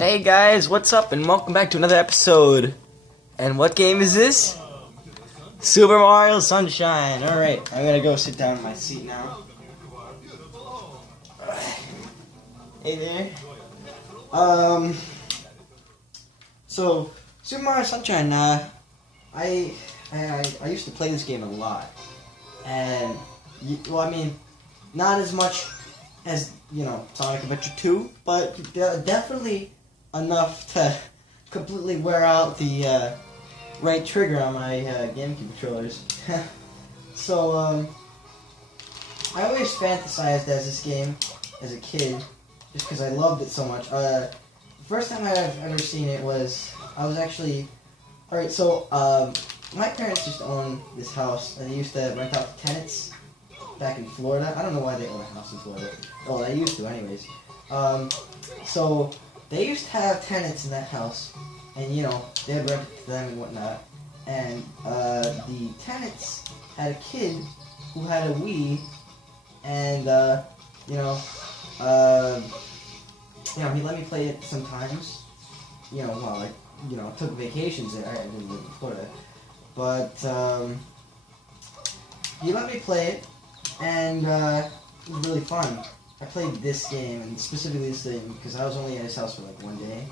Hey guys, what's up and welcome back to another episode. And what game is this? Super Mario Sunshine. Alright, I'm gonna go sit down in my seat now. Hey there. So Super Mario Sunshine, I used to play this game a lot. And well, I mean, not as much as, Sonic Adventure 2, but definitely enough to completely wear out the right trigger on my GameCube controllers. So, I always fantasized as this game as a kid, just because I loved it so much. The first time I've ever seen it was, I was actually, alright, so, my parents used to own this house, and they used to rent out to tenants back in Florida. I don't know why they own a house in Florida. Well, they used to anyways. So, they used to have tenants in that house, and they had rent it to them and whatnot. And the tenants had a kid who had a Wii, and he let me play it sometimes. While I took vacations there. I didn't live in Florida, but he let me play it, and it was really fun. I played this game, and specifically this game, because I was only at his house for like one day,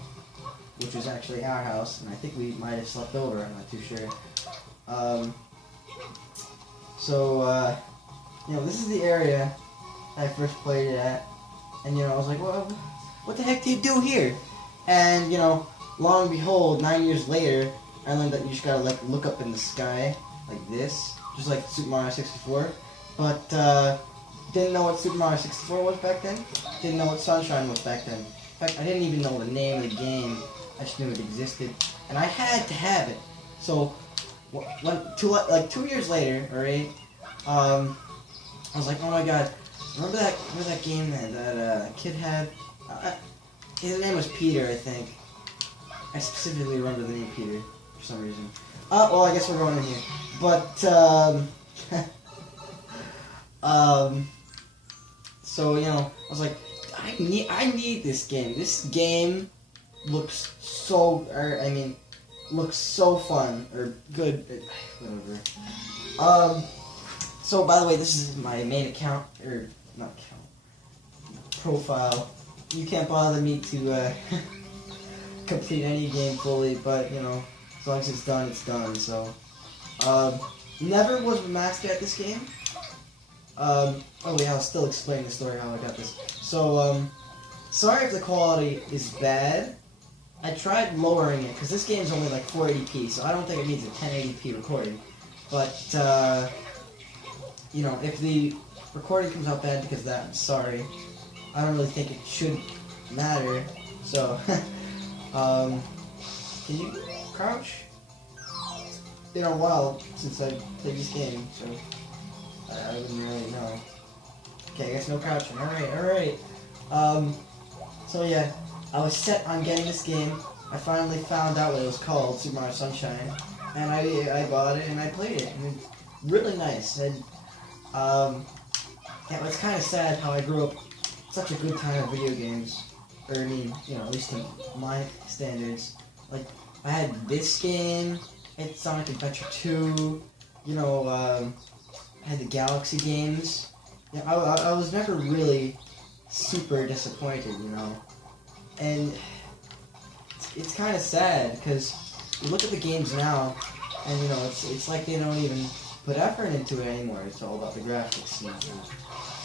which was actually our house, and I think we might have slept over, I'm not too sure. This is the area I first played it at, and I was like, well, what the heck do you do here? And lo and behold, 9 years later, I learned that you just gotta look up in the sky like this, just like Super Mario 64, but didn't know what Super Mario 64 was back then. Didn't know what Sunshine was back then. In fact, I didn't even know the name of the game. I just knew it existed, and I had to have it. So, when 2 years later, alright, I was like, oh my god, remember that game that kid had? His name was Peter, I think. I specifically remember the name Peter for some reason. Well, I guess we're going in here, but so I was like, I need this game. This game looks so, looks so fun or good, whatever. So by the way, this is my main account, or not account, profile. You can't bother me to complete any game fully, but as long as it's done, it's done. So, never was a master at this game. Oh yeah, I'll still explain the story how I got this. So, sorry if the quality is bad. I tried lowering it, because this game's only like 480p, so I don't think it needs a 1080p recording. But, if the recording comes out bad because of that, I'm sorry. I don't really think it should matter, so, can you crouch? It's been a while since I played this game, so I wouldn't really know. Okay, I guess no crouching. Alright. So yeah, I was set on getting this game. I finally found out what it was called, Super Mario Sunshine, and I bought it and I played it, and it's really nice. And yeah, it's kind of sad how I grew up such a good time of video games, or at least in my standards. Like, I had this game, it's Sonic Adventure 2, I had the Galaxy games. Yeah, I was never really super disappointed, and it's kind of sad, because you look at the games now, and it's like they don't even put effort into it anymore. It's all about the graphics,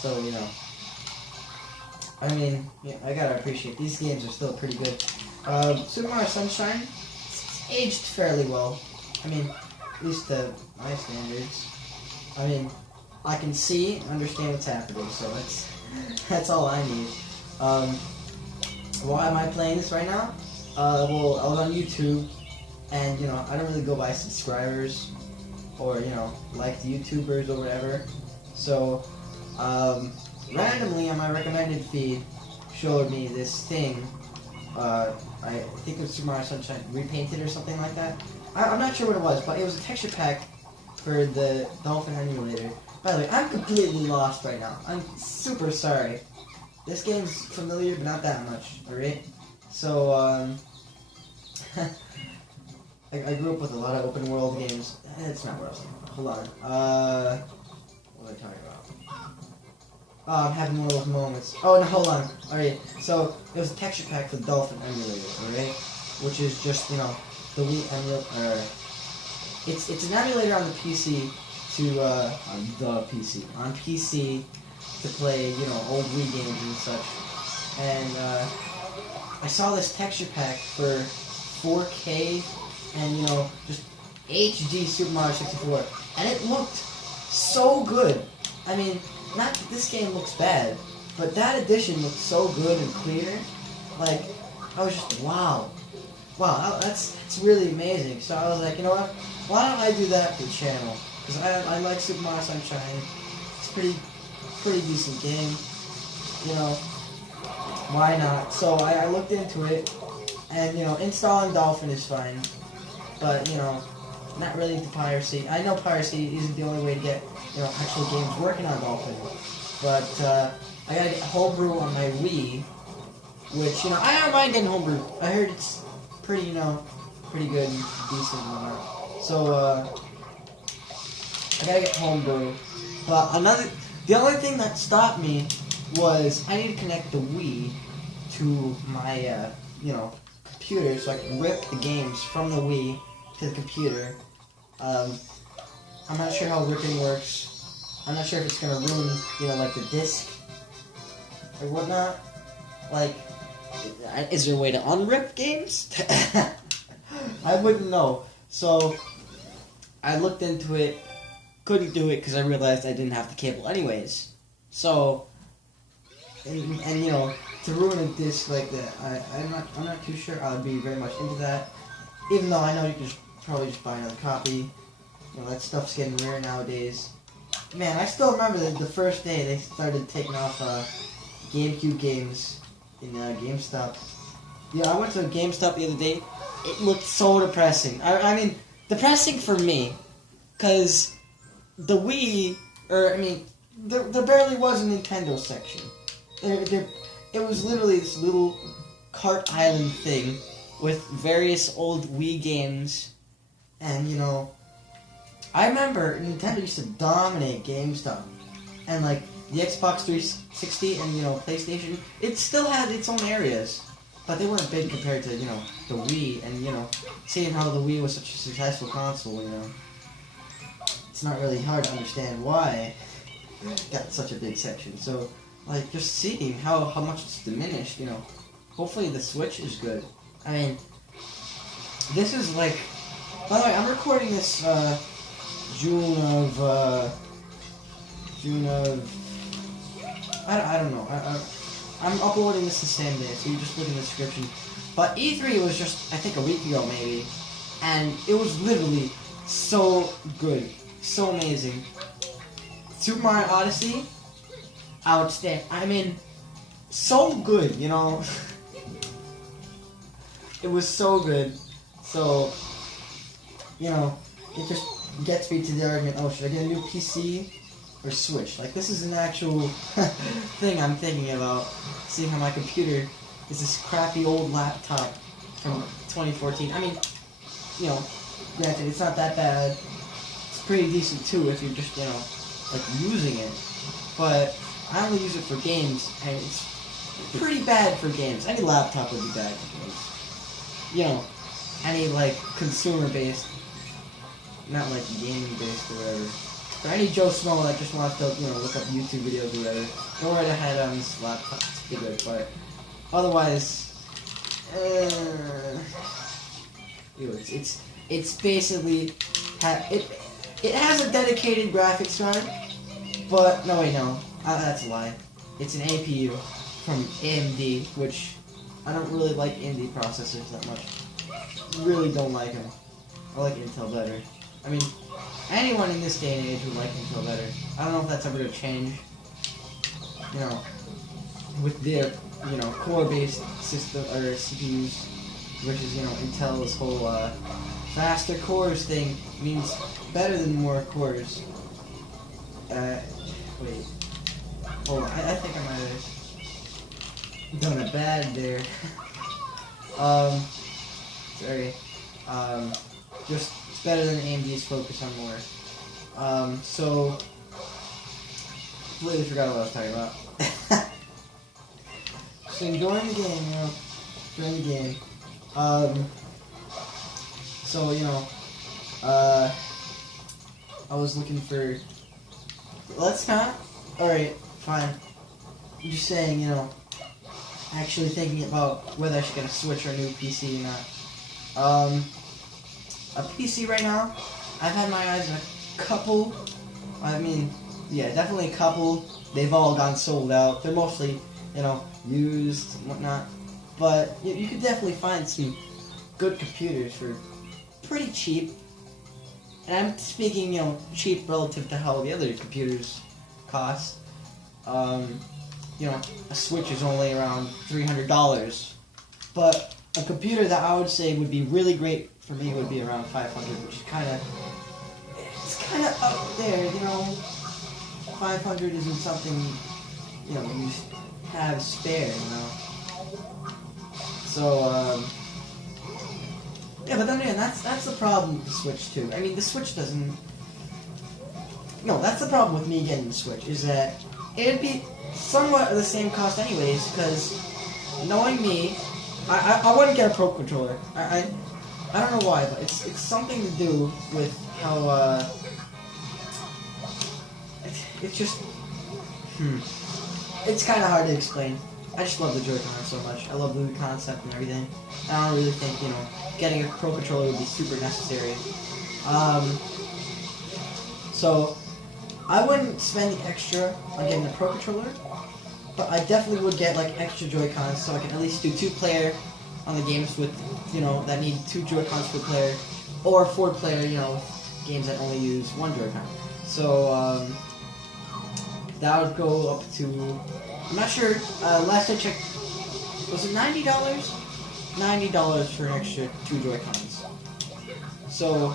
So, I gotta appreciate, these games are still pretty good. Super Mario Sunshine, it's aged fairly well. At least to my standards. I can see and understand what's happening, so that's all I need. Why am I playing this right now? Well, I was on YouTube, and, I don't really go by subscribers, or, like the YouTubers or whatever. So, randomly on my recommended feed showed me this thing. I think it was Super Mario Sunshine repainted or something like that. I'm not sure what it was, but it was a texture pack for the Dolphin emulator. By the way, I'm completely lost right now. I'm super sorry. This game's familiar, but not that much, alright? So, I grew up with a lot of open world games. It's not what I was talking about. Hold on. What was I talking about? Oh, I'm having one of those moments. Oh, no, hold on. Alright, so it was a texture pack for Dolphin emulators, alright? Which is just, you know, the Wii emulator. It's an emulator on the PC on PC to play, you know, old Wii games and such. And I saw this texture pack for 4K and, you know, just HD Super Mario 64, and it looked so good. I mean, not that this game looks bad, but that edition looked so good and clear. Like, I was just, wow, that's really amazing. So I was like, you know what? Why don't I do that for the channel? Because I like Super Mario Sunshine. It's pretty decent game. You know, why not? So I looked into it, and you know, installing Dolphin is fine, but you know, not really into piracy. I know piracy isn't the only way to get, you know, actual games working on Dolphin, but I gotta get homebrew on my Wii, which, you know, I don't mind getting homebrew. I heard it's pretty, you know, pretty good and decent and whatnot. So I gotta get homebrew. But the only thing that stopped me was I need to connect the Wii to my, you know, computer so I can rip the games from the Wii to the computer. I'm not sure how ripping works. I'm not sure if it's gonna ruin, you know, like the disc or whatnot. Like, is there a way to unrip games? I wouldn't know. So I looked into it, couldn't do it because I realized I didn't have the cable anyways. So, and you know, to ruin a disc like that, I'm not too sure I'd be very much into that. Even though I know you can probably just buy another copy. You know, that stuff's getting rare nowadays. Man, I still remember the first day they started taking off GameCube games in GameStop. Yeah, I went to GameStop the other day. It looked so depressing. I mean, depressing for me, because the Wii, there barely was a Nintendo section. It was literally this little cart island thing with various old Wii games, and you know, I remember Nintendo used to dominate GameStop, and like the Xbox 360 and, you know, PlayStation, it still had its own areas, but they weren't big compared to, you know, the Wii. And you know, seeing how the Wii was such a successful console, you know, it's not really hard to understand why it got such a big section. So like, just seeing how much it's diminished, you know, hopefully the Switch is good. I mean, this is like, by the way, I'm recording this June of I don't know. I'm uploading this the same day, so you just look in the description. But E3 was just, I think, a week ago maybe, and it was literally so good, so amazing. Super Mario Odyssey, outstanding. I mean, so good, you know. It was so good. So, you know, it just gets me to the argument, oh, should I get a new PC or Switch? Like, this is an actual thing I'm thinking about, seeing how my computer is this crappy old laptop from 2014. I mean, you know, granted, it's not that bad. It's pretty decent too if you're just, you know, like, using it. But I only use it for games, and it's pretty bad for games. Any laptop would be bad for games. You know, any, like, consumer-based, not like gaming-based or whatever. For any Joe Smo that just wants to, you know, look up YouTube videos or whatever, go right ahead on this laptop. It's pretty good, but otherwise, it's basically it has a dedicated graphics card, but no, wait, no, that's a lie. It's an APU from AMD, which I don't really like AMD processors that much. Really don't like them. I like Intel better. I mean, anyone in this day and age would like Intel better. I don't know if that's ever going to change. You know, with their, you know, core-based system or CPUs versus, you know, Intel's whole faster cores thing means better than more cores. Wait. Hold on. I think I might have done a bad there. Sorry. Just it's better than AMD's Focus on more. So completely forgot what I was talking about. So enjoying the game, enjoying the game. So I was looking for. Let's not. All right, fine. I'm just saying, actually thinking about whether I should get a Switch or a new PC or not. A PC right now, I've had my eyes on a couple. I mean, yeah, definitely a couple. They've all gone sold out. They're mostly, used and whatnot. But you could definitely find some good computers for pretty cheap. And I'm speaking, cheap relative to how the other computers cost. A Switch is only around $300. But a computer that I would say would be really great for me would be around $500, which is kind of up there, 500 isn't something, you just have spare, So, yeah, but then again, that's the problem with the Switch too. I mean, the Switch doesn't. No, that's the problem with me getting the Switch, is that it'd be somewhat of the same cost anyways, because knowing me, I wouldn't get a Pro Controller. I don't know why, but it's something to do with how, it's just, it's kind of hard to explain. I just love the Joy-Con so much. I love the concept and everything. I don't really think, getting a Pro Controller would be super necessary. So, I wouldn't spend the extra on getting a Pro Controller, but I definitely would get, extra Joy-Cons so I can at least do 2-player on the games with, that need 2 Joy-Cons per player, or 4-player, games that only use 1 Joy-Con. So, that would go up to, I'm not sure, last I checked, was it $90? $90 for an extra 2 Joy-Cons. So,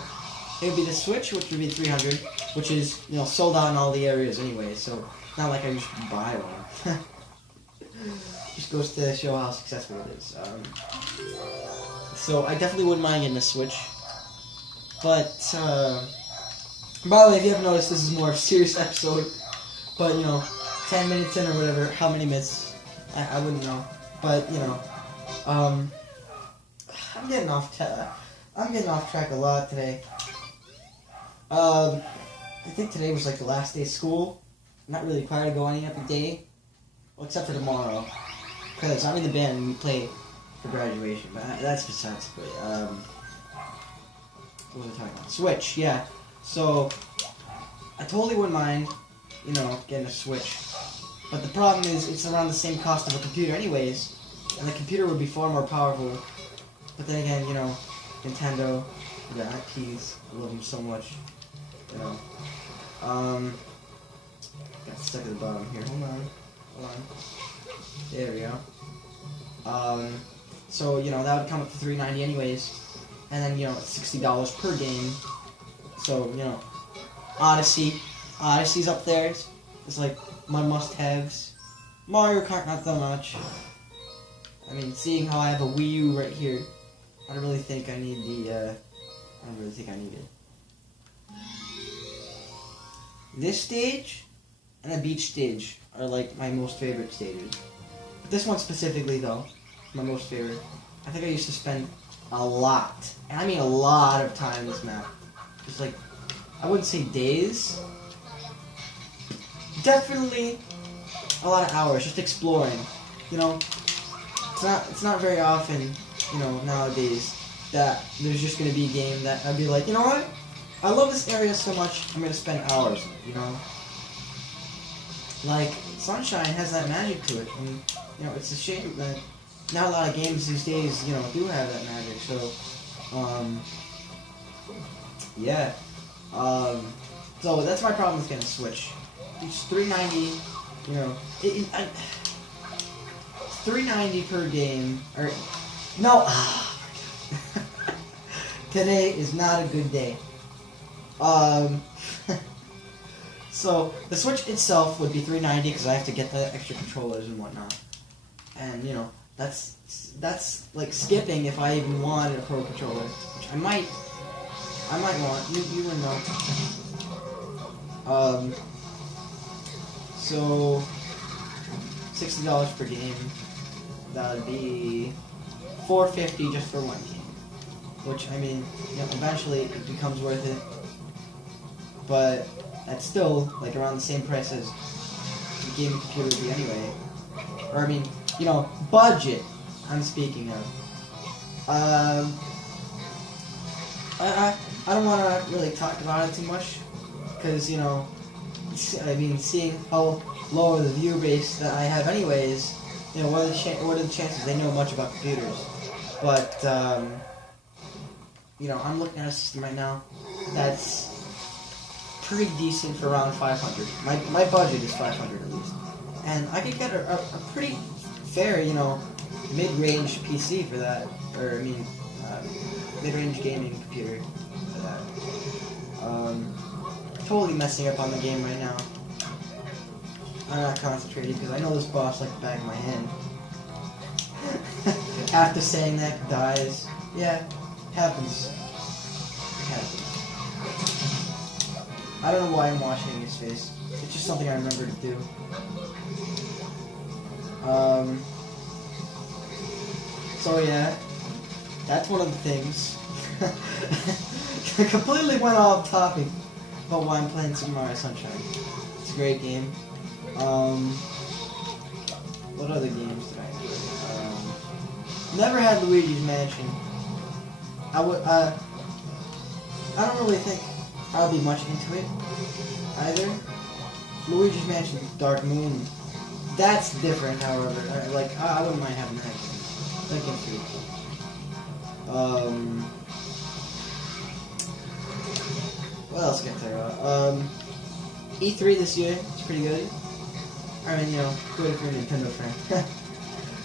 it would be the Switch, which would be $300, which is, sold out in all the areas anyway, so it's not like I just buy one. Just goes to show how successful it is. So, I definitely wouldn't mind getting a Switch. But, by the way, if you haven't noticed, this is more of a serious episode. But, 10 minutes in or whatever, how many minutes, I wouldn't know. But, I'm getting off track a lot today. I think today was the last day of school. I'm not really required to go any other day. Well, except for tomorrow. Because I'm in the band and we play for graduation. But that's besides the point. What was I talking about? Switch, yeah. So, I totally wouldn't mind, getting a Switch. But the problem is, it's around the same cost of a computer anyways. And the computer would be far more powerful. But then again, Nintendo, the IPs, I love them so much. Got stuck at the bottom here. Hold on. There we go. So, that would come up to $390 anyways. And then, it's $60 per game. So, Odyssey's up there. It's my must-haves. Mario Kart, not that much. I mean, seeing how I have a Wii U right here, I don't really think I need I don't really think I need it. This stage and the beach stage are my most favorite stages. But this one specifically, though, my most favorite. I think I used to spend a lot, and I mean a lot of time in this map. Just I wouldn't say days. Definitely a lot of hours just exploring. It's not very often, nowadays that there's just gonna be a game that I'd be like, you know what? I love this area so much, I'm gonna spend hours, Sunshine has that magic to it, and, it's a shame that not a lot of games these days, do have that magic, so, yeah. So that's my problem with getting a Switch. It's $390, $390 per game, or, no, today is not a good day. So, the Switch itself would be $390 because I have to get the extra controllers and whatnot. And, that's like skipping if I even wanted a Pro Controller, which I might want. You would know. So $60 per game. That would be $4.50 just for one game. Which, I mean, you know, eventually it becomes worth it. But that's still like around the same price as the gaming computer would be anyway. Or I mean, you know, budget. I'm speaking of. I don't want to really talk about it too much because, you know, I mean, seeing how low the viewer base that I have anyways, you know, what are the chances they know much about computers? But you know, I'm looking at a system right now that's pretty decent for around 500. My budget is 500 at least, and I could get a pretty fair, you know, mid-range PC for that, or I mean, mid-range gaming computer for that. Totally messing up on the game right now. I'm not concentrating because I know this boss like the back of my hand. After saying that, dies. Yeah, happens. It happens. I don't know why I'm washing his face. It's just something I remember to do. So yeah, that's one of the things. I completely went off topic about why I'm playing Super Mario Sunshine. It's a great game. What other games did I enjoy? Never had Luigi's Mansion. I don't really think I'll be much into it either. Luigi's Mansion Dark Moon. That's different, however. I wouldn't mind having that game. That game's pretty cool. What else can I tell you about? E3 this year, it's pretty good. I mean, you know, good if you're a Nintendo fan.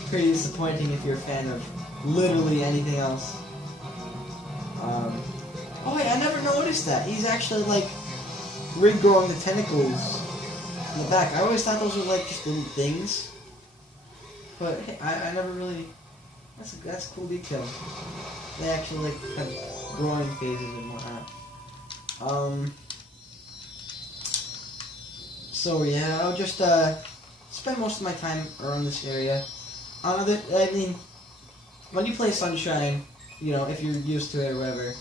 Pretty disappointing if you're a fan of literally anything else. Oh wait, I never noticed that. He's actually, like, regrowing the tentacles in the back. I always thought those were, like, just little things. But, hey, I never really... That's a cool detail. They actually, like, have growing phases and whatnot. So yeah, I'll just spend most of my time around this area. I mean, when you play Sunshine, you know, if you're used to it or whatever,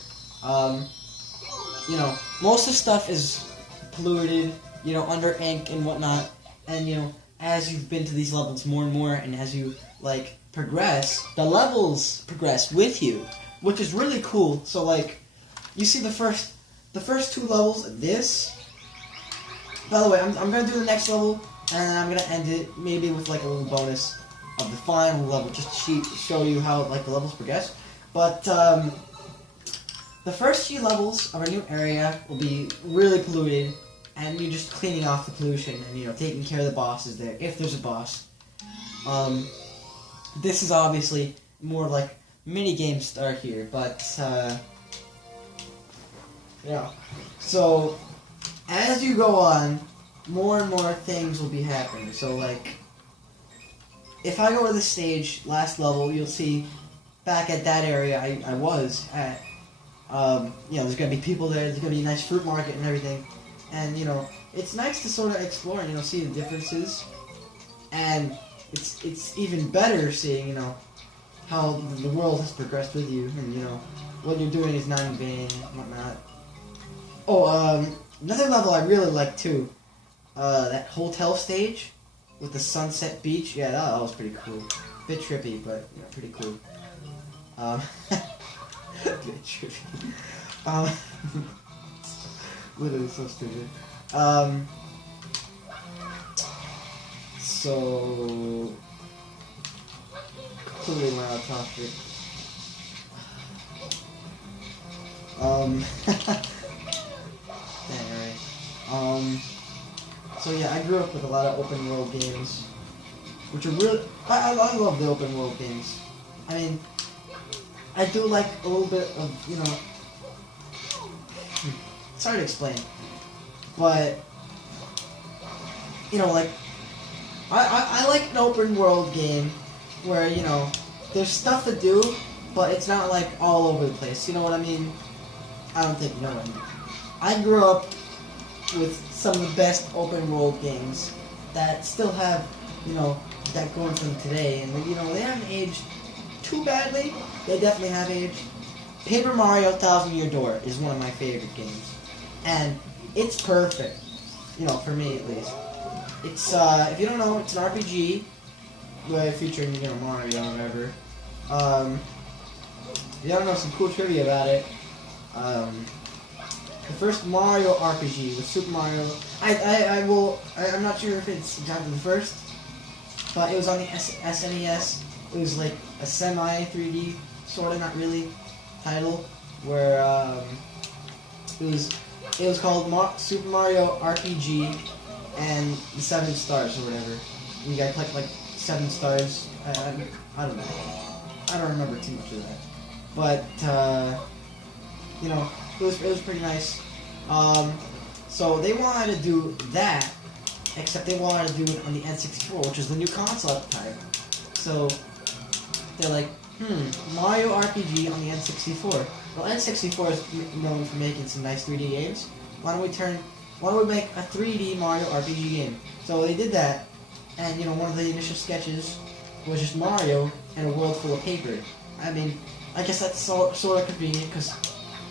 you know, most of the stuff is polluted, you know, under ink and whatnot, and you know, as you've been to these levels more and more, and as you like progress, the levels progress with you, which is really cool. So like, you see the first two levels of this. By the way, I'm gonna do the next level, and I'm gonna end it maybe with like a little bonus of the final level, just to show you how like the levels progress. But the first few levels of a new area will be really polluted, and you're just cleaning off the pollution and, you know, taking care of the bosses there, if there's a boss. This is obviously more like mini games start here, but yeah. So as you go on, more and more things will be happening. So like, if I go to this stage, last level, you'll see back at that area I was at. You know, there's gonna be people there. There's gonna be a nice fruit market and everything, and you know, it's nice to sort of explore and, you know, see the differences. And it's even better seeing, you know, how the world has progressed with you, and you know, what you're doing is not in vain and whatnot. Oh, another level I really like too. That hotel stage with the sunset beach. Yeah, that was pretty cool. Bit trippy, but you know, pretty cool. Bit trippy. Literally so stupid. So completely went out of topic. Anyway, so yeah, I grew up with a lot of open world games, which are really, I love the open world games. I mean, I do like a little bit of, you know, it's hard to explain, but, you know, like, I like an open world game where, you know, there's stuff to do, but it's not like all over the place. You know what I mean? I don't think you know what I mean. I grew up with some of the best open world games that still have, you know, that going from today, and you know, they haven't aged too badly. They definitely have aged. Paper Mario Thousand Year Door is one of my favorite games, and it's perfect, you know, for me at least. It's if you don't know, it's an RPG featuring, you know, Mario or whatever. If you don't know some cool trivia about it, the first Mario RPG was Super Mario. I'm not sure if it's exactly the first, but it was on the SNES. It was like a semi 3D, sorta, not really, title, where it was called Super Mario RPG and the 7 stars or whatever. You gotta collect like 7 stars. I don't know. I don't remember too much of that, but you know, it was pretty nice. So they wanted to do that, except they wanted to do it on the N64, which is the new console at the time. So they're like, Mario RPG on the N64. Well, N64 is known for making some nice 3D games. Why don't we make a 3D Mario RPG game? So they did that, and you know, one of the initial sketches was just Mario and a world full of paper. I mean, I guess that's sort of convenient because,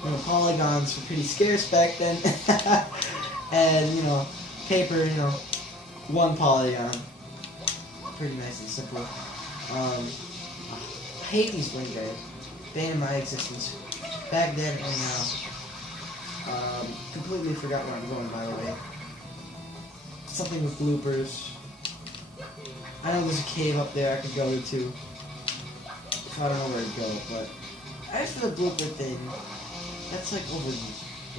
you know, polygons were pretty scarce back then, and you know, paper, you know, 1 polygon, pretty nice and simple. I hate these Blink guys. Bane in my existence. Back then and now. Completely forgot where I'm going, by the way. Something with bloopers. I know there's a cave up there I could go to. I don't know where to go, but as for the blooper thing, that's like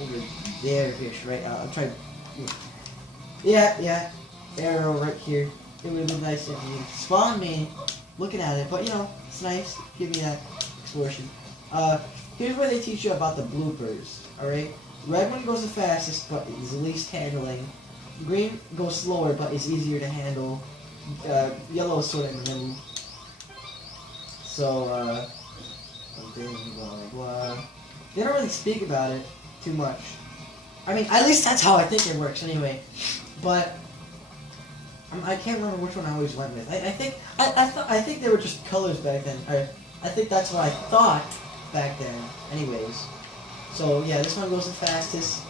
over there-ish, right? I'll try. Yeah, arrow right here. It would have been nice if you spawned me looking at it, but you know, it's nice. Give me that explosion. Here's where they teach you about the bloopers. All right, red one goes the fastest, but is the least handling. Green goes slower, but is easier to handle. Yellow is sort of in the middle. So, blah, blah, blah. They don't really speak about it too much. I mean, at least that's how I think it works anyway. But I can't remember which one I always went with. I think they were just colors back then. I think that's what I thought back then. Anyways, so yeah, this one goes the fastest,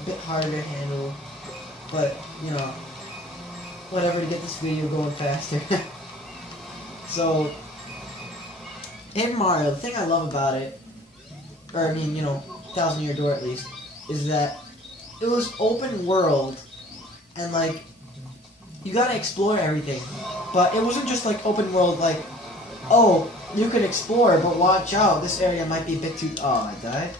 a bit harder to handle, but you know, whatever to get this video going faster. So, in Mario, the thing I love about it, or I mean, you know, Thousand Year Door at least, is that it was open world, and like, you gotta explore everything. But it wasn't just like open world, like, oh, you can explore, but watch out, this area might be a bit too... Oh, I died.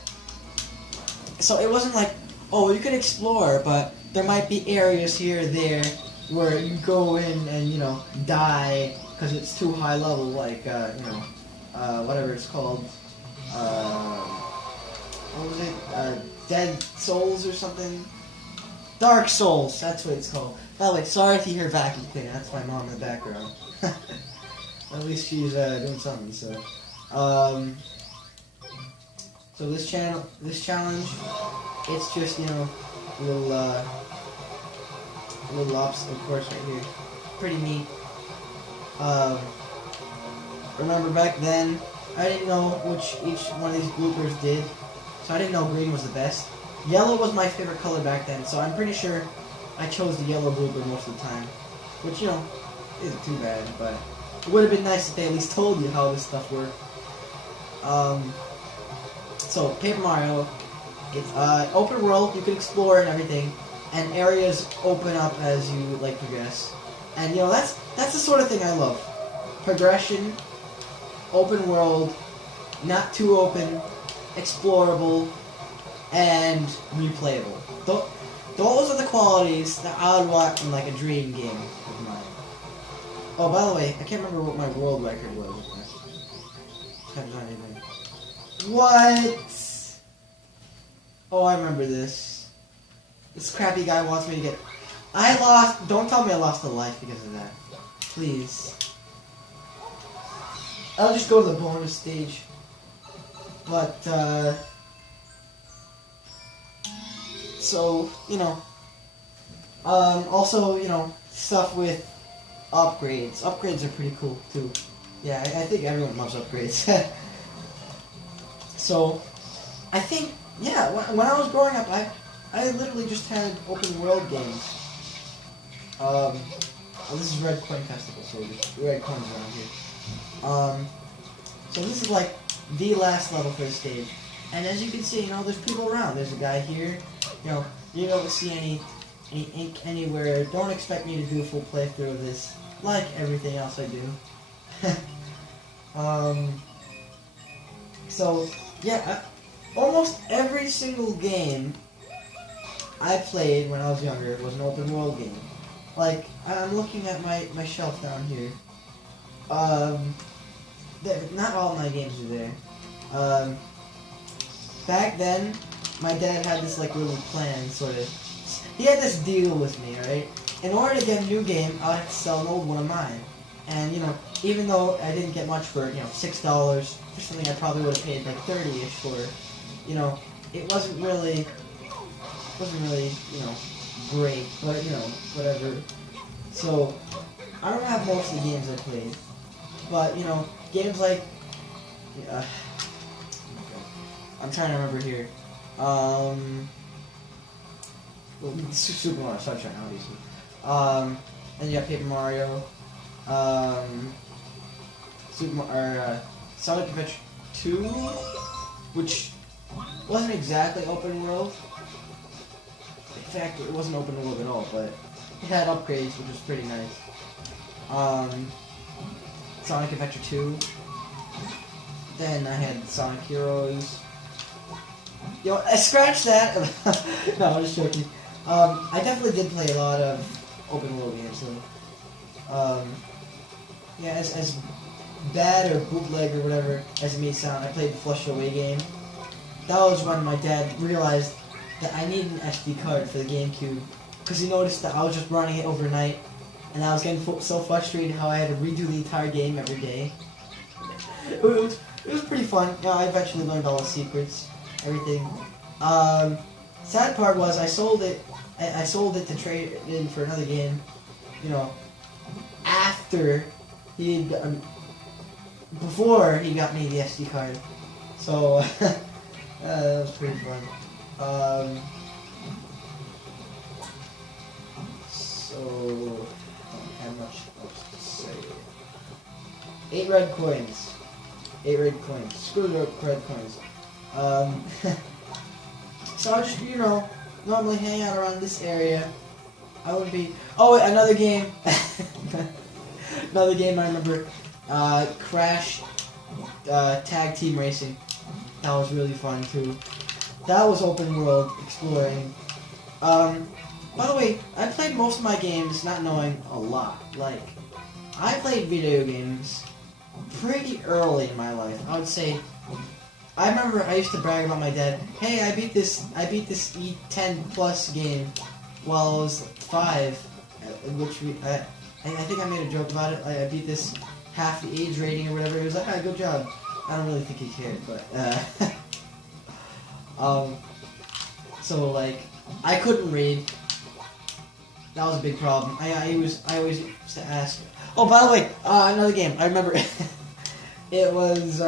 So it wasn't like, oh, you can explore, but there might be areas here or there where you go in and, you know, die because it's too high level, like, you know, whatever it's called. What was it? Dead Souls or something? Dark Souls, that's what it's called. By the way, sorry if you hear vacuum cleaner, that's my mom in the background. At least she's doing something, so. So this challenge, it's just, you know, a little obstacle course right here. Pretty neat. Remember back then, I didn't know which each one of these bloopers did, so I didn't know green was the best. Yellow was my favorite color back then, so I'm pretty sure I chose the yellow blooper most of the time, which, you know, isn't too bad, but it would have been nice if they at least told you how this stuff worked. So, Paper Mario, it's open world, you can explore and everything, and areas open up as you, like, progress. And, you know, that's the sort of thing I love. Progression, open world, not too open, explorable, and replayable. Those are the qualities that I would want in, like, a dream game of mine. Oh, by the way, I can't remember what my world record was. What? Oh, I remember this. This crappy guy wants me to get... Don't tell me I lost a life because of that. Please. I'll just go to the bonus stage. But, so, you know, also, you know, stuff with upgrades. Upgrades are pretty cool, too. Yeah, I think everyone loves upgrades. So, I think, yeah, when I was growing up, I literally just had open world games. Well, this is Red Coin Festival, so there's red coins around here. So this is like the last level for the stage. And as you can see, you know, there's people around. There's a guy here. You know, you don't see any ink anywhere. Don't expect me to do a full playthrough of this, like everything else I do. So, yeah, almost every single game I played when I was younger was an open world game. Like, I'm looking at my shelf down here. Not all my games are there. Back then, my dad had this like little plan, sort of. He had this deal with me, right? In order to get a new game, I would have to sell an old one of mine. And, you know, even though I didn't get much for it, you know, $6 for something I probably would have paid like 30-ish for, you know, it wasn't really, you know, great, but, you know, whatever. So, I don't have most of the games I played, but, you know, games like, I'm trying to remember here, Super Mario Sunshine, obviously, and you got Paper Mario, Sonic Adventure 2, which wasn't exactly open world. In fact, it wasn't open world at all, but it had upgrades, which was pretty nice. Sonic Adventure 2. Then I had Sonic Heroes. Yo, I scratched that! No, I'm just joking. I definitely did play a lot of open world games, so... yeah, as bad or bootleg or whatever as it may sound, I played the Flush Away game. That was when my dad realized that I needed an SD card for the GameCube, because he noticed that I was just running it overnight, and I was getting so frustrated how I had to redo the entire game every day. It was pretty fun. You know, I eventually learned all the secrets, everything. Sad part was I sold it to trade it in for another game, you know, after before he got me the SD card. So, that was pretty fun. So, I don't have much else to say. 8 red coins. 8 red coins. Screw the red coins. So I just, you know, normally hang out around this area. I would be... Oh, wait, another game. Another game I remember. Crash Tag Team Racing. That was really fun, too. That was open world exploring. By the way, I played most of my games not knowing a lot. Like, I played video games pretty early in my life. I would say, I remember I used to brag about my dad. Hey, I beat this E10 plus game while I was 5, which I think I made a joke about it. I beat this half the age rating or whatever. He was like, ah, good job. I don't really think he cared, but so like I couldn't read. That was a big problem. I always used to ask. Oh, by the way, another game. I remember it was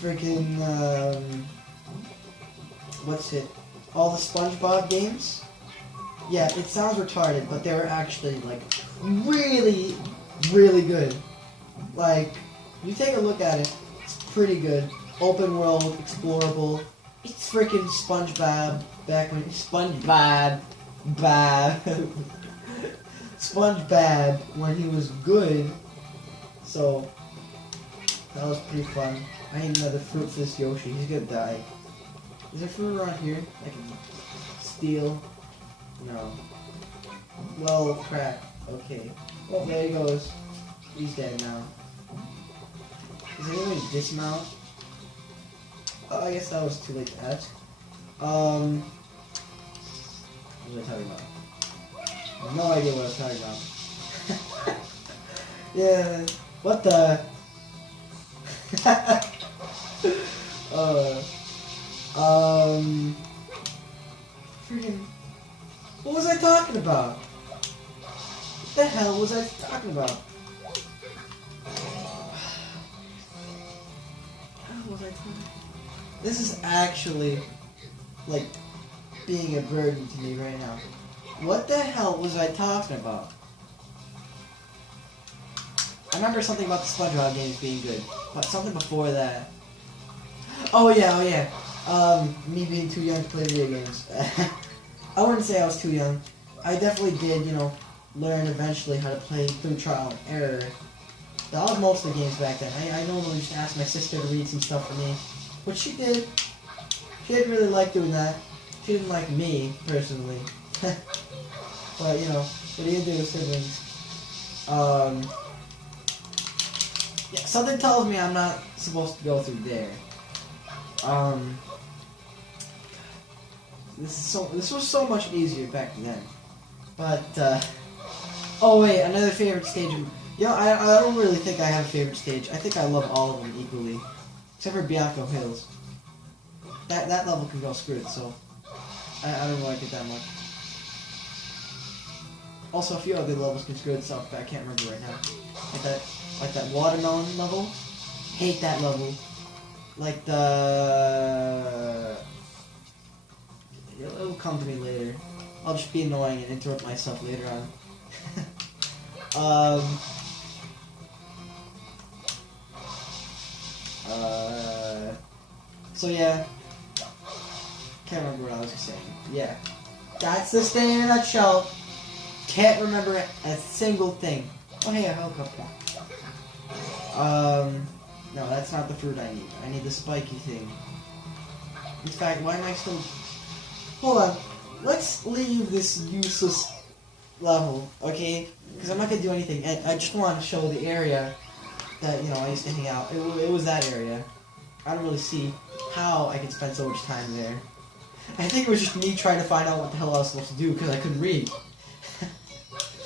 freaking what's it? All the SpongeBob games. Yeah, it sounds retarded, but they were actually like really, really good. Like, you take a look at it, it's pretty good. Open world, explorable. It's freaking SpongeBob back when SpongeBob when he was good. So that was pretty fun. I need another fruit for this Yoshi. He's gonna die. Is there fruit around here I can steal? No. Well, crap. Okay. Well, there he goes. He's dead now. Is there any way to dismount? Oh, I guess that was too late to ask. What was I talking about? I have no idea what I was talking about. Yeah. What the? Freaking. What was I talking about? What the hell was I talking about? What was I talking about? This is actually, like, being a burden to me right now. What the hell was I talking about? I remember something about the SpongeBob games being good, but something before that. Oh yeah. Me being too young to play video games. I wouldn't say I was too young. I definitely did, learn eventually how to play through trial and error. That was most of the games back then. I normally just asked my sister to read some stuff for me, which she did. She didn't really like doing that. She didn't like me, personally. But, what do you do with siblings? Yeah, something tells me I'm not supposed to go through there. This was so much easier back then. But, oh wait, another favorite stage. I don't really think I have a favorite stage. I think I love all of them equally. Except for Bianco Hills. That level can go screwed, so I don't like it that much. Also, a few other levels can screw itself, but I can't remember right now. Like that watermelon level. Hate that level. Like the... It'll come to me later. I'll just be annoying and interrupt myself later on. So yeah. Can't remember what I was saying. Yeah. That's this thing in a nutshell. Can't remember a single thing. Oh hey, a helicopter. No, that's not the fruit I need. I need the spiky thing. In fact, why am I still... Hold on. Let's leave this useless level, okay? Because I'm not going to do anything. I just want to show the area that, I used to hang out. It was that area. I don't really see how I could spend so much time there. I think it was just me trying to find out what the hell I was supposed to do because I couldn't read.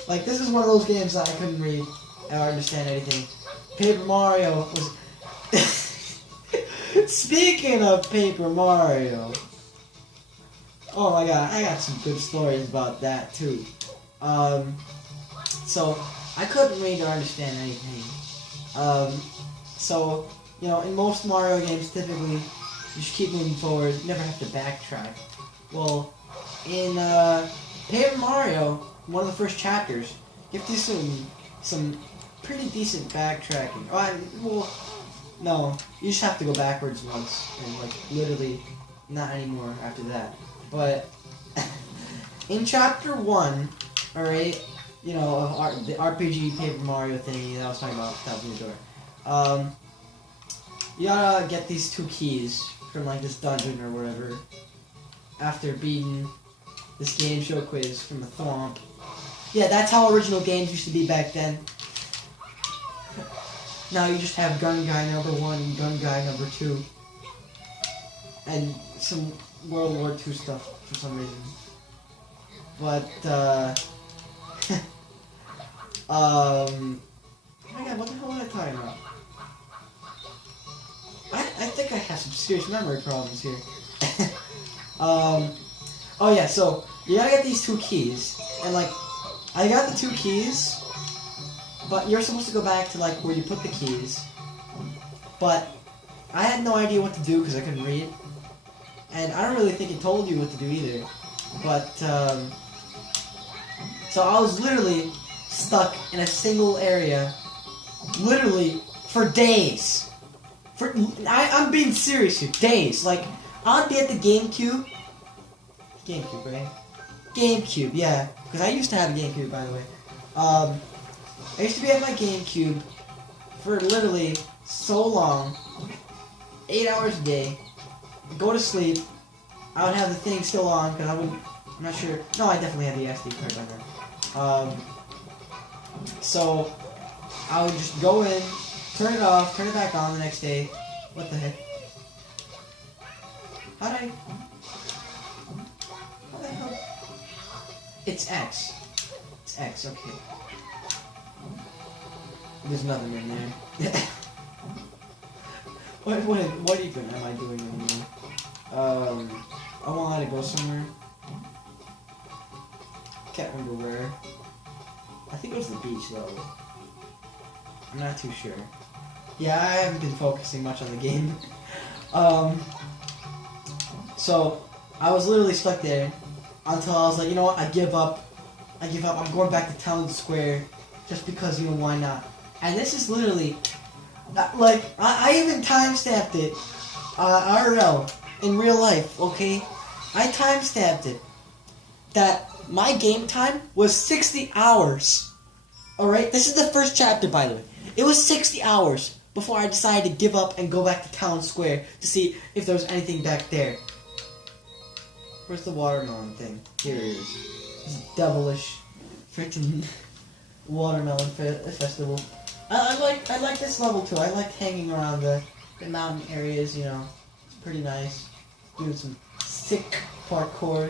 Like, this is one of those games that I couldn't read or understand anything. Paper Mario was... Speaking of Paper Mario... Oh my god, I got some good stories about that too. So, I couldn't read or understand anything. So, in most Mario games, typically, you just keep moving forward, you never have to backtrack. Well, in Paper Mario, one of the first chapters, you have to do some pretty decent backtracking. No, you just have to go backwards once, and literally not anymore after that. But in Chapter 1, alright, of the RPG Paper Mario thingy that I was talking about, that was in the door. You gotta get these 2 keys from this dungeon or whatever after beating this game show quiz from the Thwomp. Yeah, that's how original games used to be back then. Now you just have Gun Guy number 1 and Gun Guy number 2. And some World War II stuff for some reason. But, oh my god, what the hell was I talking about? I think I have some serious memory problems here. Oh yeah, so, you gotta get these 2 keys. And I got the 2 keys, but you're supposed to go back to where you put the keys. But I had no idea what to do because I couldn't read. And I don't really think it told you what to do either. But, so I was literally stuck in a single area, literally, for days. I'm being serious here, days. I'd be at the GameCube, right? GameCube, yeah. Because I used to have a GameCube, by the way. I used to be at my GameCube for literally so long, 8 hours a day, go to sleep, I would have the thing still on, because I'm not sure, no, I definitely had the SD card by then. So, I would just go in, turn it off, turn it back on the next day. What the heck? How the hell? It's X. It's X, okay. There's nothing in there. What even am I doing anymore? I wanted to go somewhere. Can't remember where. I think it was the beach though. I'm not too sure. Yeah, I haven't been focusing much on the game. So I was literally stuck there until I was like, you know what? I give up. I'm going back to Town Square just because, you know, why not? And this is literally like I even timestamped it, IRL in real life. Okay, I timestamped it that my game time was 60 hours. All right, this is the first chapter, by the way. It was 60 hours before I decided to give up and go back to Town Square to see if there was anything back there. Where's the watermelon thing? Here it is. This devilish freaking watermelon festival. I like this level too. I like hanging around the mountain areas. You know, it's pretty nice. Doing some sick parkour.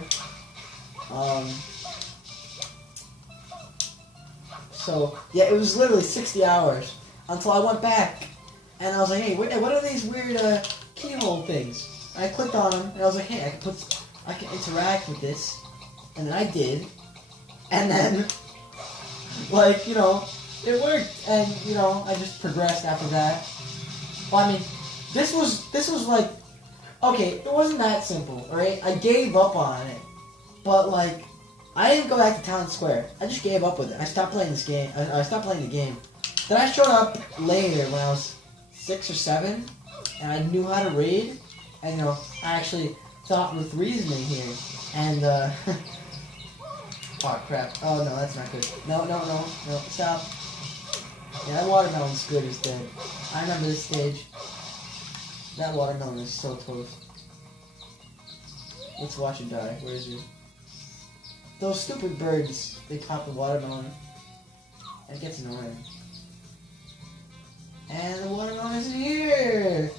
So yeah, it was literally 60 hours until I went back and I was like, hey, what are these weird keyhole things? And I clicked on them and I was like, hey, I can interact with this, and then I did, and then like, you know, it worked, and you know, I just progressed after that. Well, I mean, this was like, okay, it wasn't that simple, alright? I gave up on it, but like, I didn't go back to Town Square. I just gave up with it. I stopped playing this game. I stopped playing the game. Then I showed up later when I was 6 or 7, and I knew how to read, and you know, I actually thought with reasoning here, and oh crap! Oh no, that's not good. No, stop. Yeah, that watermelon's good as dead. I remember this stage. That watermelon is so toast. Let's watch it die. Where is it? Those stupid birds, they pop the watermelon. And it gets annoying. And the watermelon is here!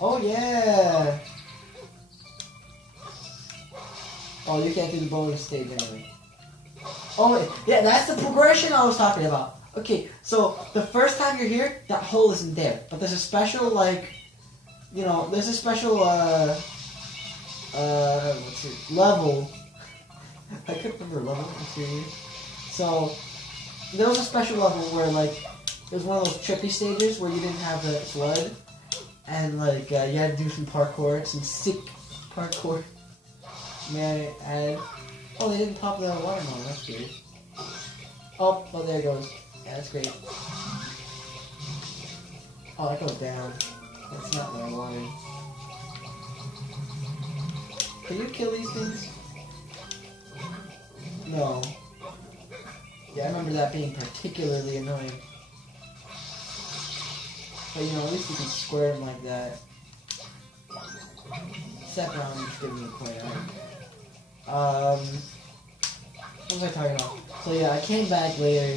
Oh yeah! Oh, you can't do the bonus stage anyway. Oh, yeah, that's the progression I was talking about. Okay, so the first time you're here, that hole isn't there. But there's a special, like, you know, there's a special, what's it, level. I couldn't remember level, I'm serious. So, there was a special level where, like, it was one of those trippy stages where you didn't have the flood. And, like, you had to do some parkour, some sick parkour. May I add? Oh, they didn't pop the watermelon, that's weird. Oh, there it goes. Yeah, that's great. Oh, that goes down. That's not what I wanted. Can you kill these things? No. Yeah, I remember that being particularly annoying. But you know, at least you can square them like that. Step down and just give me a point out. What was I talking about? So yeah, I came back later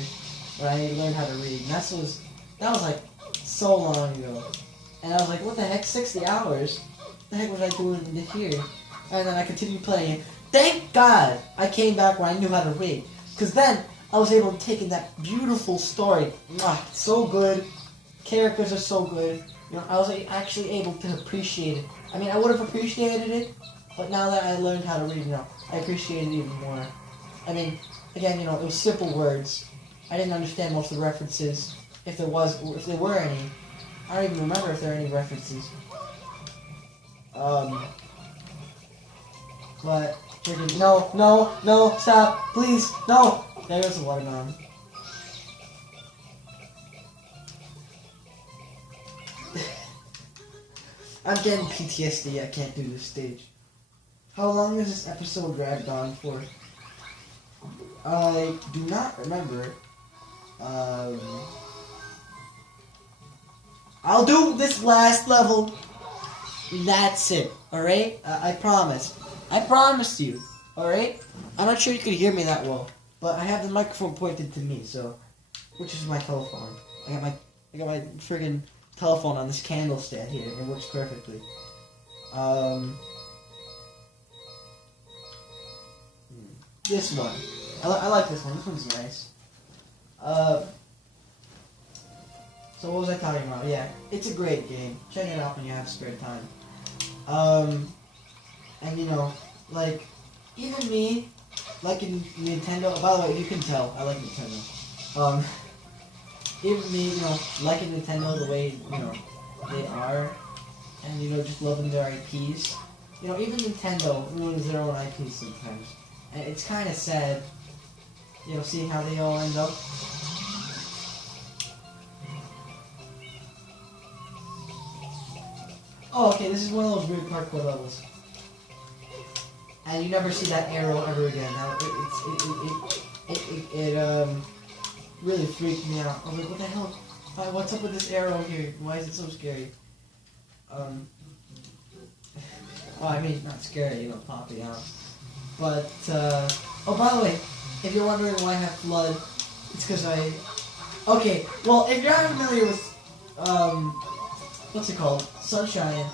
when I learned how to read, and that was like so long ago. And I was like, what the heck, 60 hours? What the heck was I doing here? And then I continued playing it. Thank God I came back when I knew how to read. Because then I was able to take in that beautiful story. Mwah, so good. Characters are so good. You know, I was actually able to appreciate it. I mean, I would have appreciated it, but now that I learned how to read, you know, I appreciate it even more. I mean, again, you know, it was simple words. I didn't understand most of the references, if there were any. I don't even remember if there are any references. But freaking no, stop, please, no. There goes the watermelon. I'm getting PTSD. I can't do this stage. How long is this episode dragged on for? I do not remember. I'll do this last level. That's it. Alright? I promise. I promised you. Alright? I'm not sure you could hear me that well. But I have the microphone pointed to me, so. Which is my telephone. I got my friggin' telephone on this candle stand here. It works perfectly. This one. I like this one. This one's nice. So So what was I talking about? Yeah, it's a great game. Check it out when you have spare time. And you know, like, even me, like in Nintendo, by the way, if you can tell, I like Nintendo. Even me, you know, liking Nintendo the way, you know, they are, and, you know, just loving their IPs. You know, even Nintendo ruins their own IPs sometimes. And it's kind of sad, you know, seeing how they all end up. Oh, okay, this is one of those weird parkour levels. And you never see that arrow ever again. Now, it really freaked me out. I was like, what the hell? What's up with this arrow here? Why is it so scary? Well, I mean, not scary, you know, popping out. But, oh, by the way, if you're wondering why I have flood, it's because okay, well, if you're not familiar with, what's it called? Sunshine,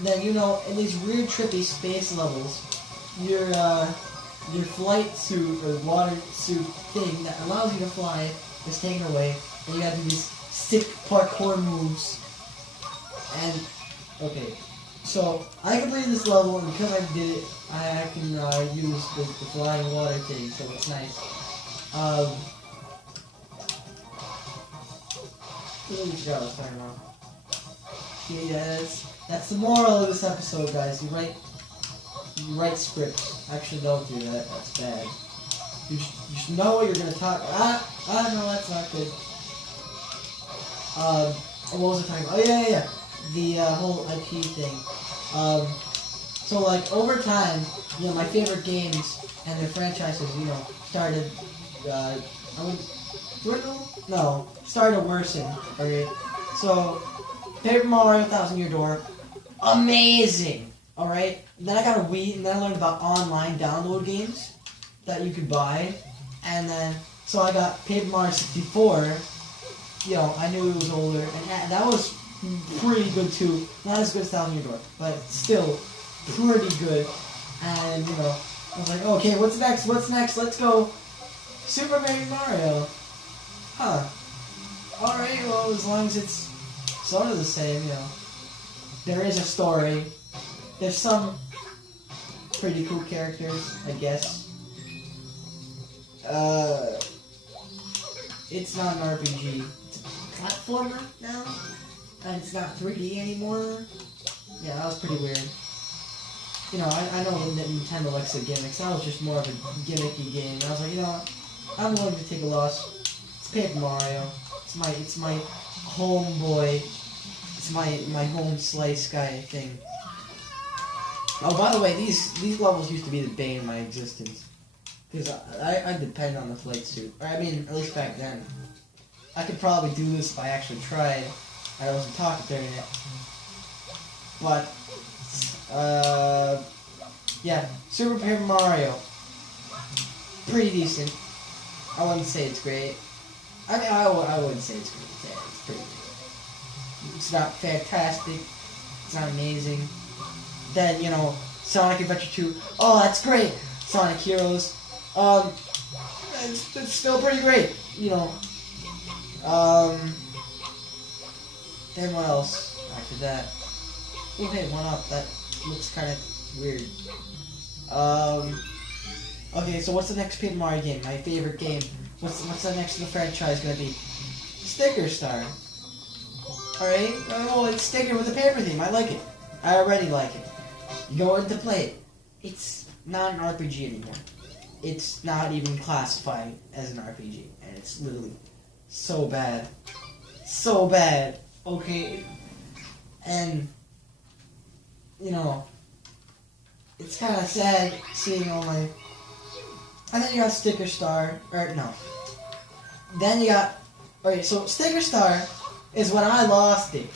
then, you know, in these weird, trippy space levels, your flight suit, or water suit thing that allows you to fly is taken away, and you gotta do these sick parkour moves. And, okay, so I completed this level, and because I did it, I can use the flying water thing, so it's nice. What I was talking about? Yeah, that's the moral of this episode, guys. You write scripts. Actually, don't do that. That's bad. You should know what you're gonna talk. No, that's not good. What was I talking about? Oh yeah. The whole IP thing. So like over time, you know, my favorite games and their franchises, you know, started. Started to worsen. Okay, so Paper Mario Thousand Year Door, amazing. All right. Then I got a Wii, and then I learned about online download games that you could buy, and then so I got Paper Mario 64. You know, I knew it was older, and that was pretty good too. Not as good as Thousand Year Door, but still pretty good. And you know, I was like, okay, what's next? Let's go Super Mario. Huh. Alright, well, as long as it's sort of the same, you know. There is a story. There's some pretty cool characters, I guess. It's not an RPG. It's a platformer now. And it's not 3D anymore. Yeah, that was pretty weird. You know, I know that Nintendo likes the gimmicks. That was just more of a gimmicky game. And I was like, you know what? I'm willing to take a loss. It's Paper Mario. It's my homeboy. It's my home slice guy thing. Oh, by the way, these levels used to be the bane of my existence. Because I depend on the flight suit. Or, I mean, at least back then. I could probably do this if I actually tried. I wasn't talking during it. But, yeah, Super Paper Mario. Pretty decent. I wouldn't say it's great. I mean, I wouldn't say it's great. Yeah, it's pretty good. It's not fantastic. It's not amazing. Then, you know, Sonic Adventure 2. Oh, that's great. Sonic Heroes. It's still pretty great. You know. Then what else after that? Oh, hey, one up. That looks kind of weird. Okay, so what's the next Paper Mario game? My favorite game. What's the next in the franchise gonna be? Sticker Star. Alright? Oh, it's Sticker with a paper theme. I like it. I already like it. You go in to play it. It's not an RPG anymore. It's not even classified as an RPG. And it's literally so bad. So bad. Okay? And, you know, it's kind of sad seeing all my... And then you got Sticker Star, or no. Then you got, okay, so Sticker Star is when I lost it,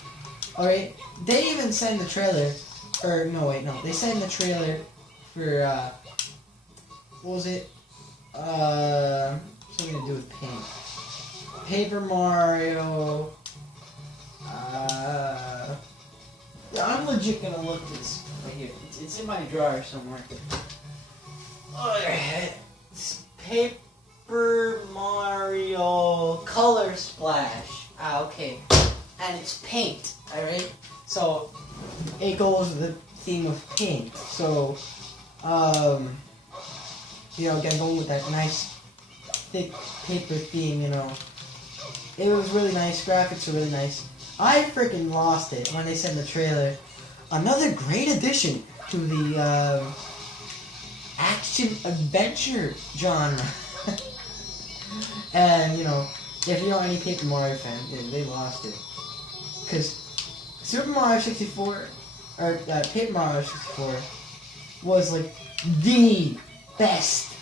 alright? They even send the trailer, or no, wait, no. They send the trailer for, what was it? Something to do with paint. Paper Mario, yeah, I'm legit gonna look this right here. It's in my drawer somewhere. Alright. Paper Mario Color Splash. Ah, okay. and it's paint. Alright? So, it goes with the theme of paint. So, you know, again, going with that nice, thick paper theme, you know. It was really nice. Graphics are really nice. I freaking lost it when they said in the trailer, another great addition to the action-adventure genre. And, you know, if you're any Paper Mario fan, they lost it. Because Super Mario 64, or Paper Mario 64, was like the best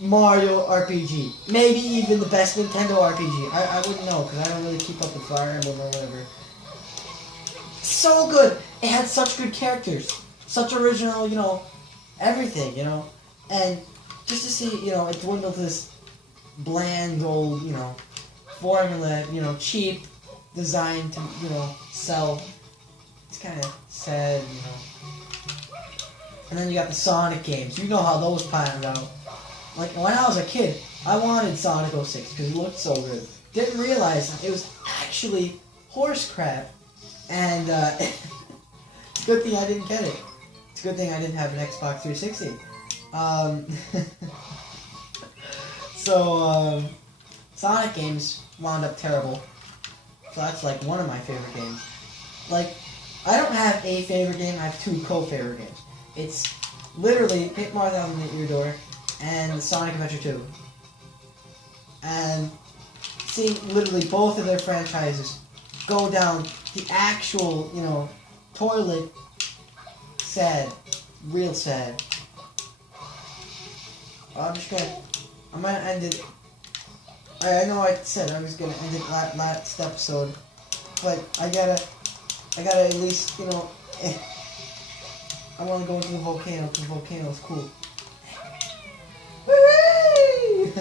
Mario RPG. Maybe even the best Nintendo RPG. I wouldn't know, because I don't really keep up with Fire Emblem or whatever. So good! It had such good characters. Such original, you know, everything, you know. And just to see, you know, it dwindled to this bland old, you know, formula, you know, cheap, designed to, you know, sell. It's kind of sad, you know. And then you got the Sonic games. You know how those planned out. Like, when I was a kid, I wanted Sonic 06 because it looked so good. Didn't realize it was actually horse crap. And, it's a good thing I didn't get it. It's a good thing I didn't have an Xbox 360. So, Sonic games wound up terrible. So that's, like, one of my favorite games. Like, I don't have a favorite game, I have two co-favorite games. It's literally Paper Mario Thousand at Your Door and Sonic Adventure 2. And seeing literally both of their franchises go down the actual, you know, toilet, sad. Real sad. I'm gonna end it. I know I said I was gonna end it last episode, but I gotta at least, you know, I wanna go into the volcano, because the volcano's cool. Whee!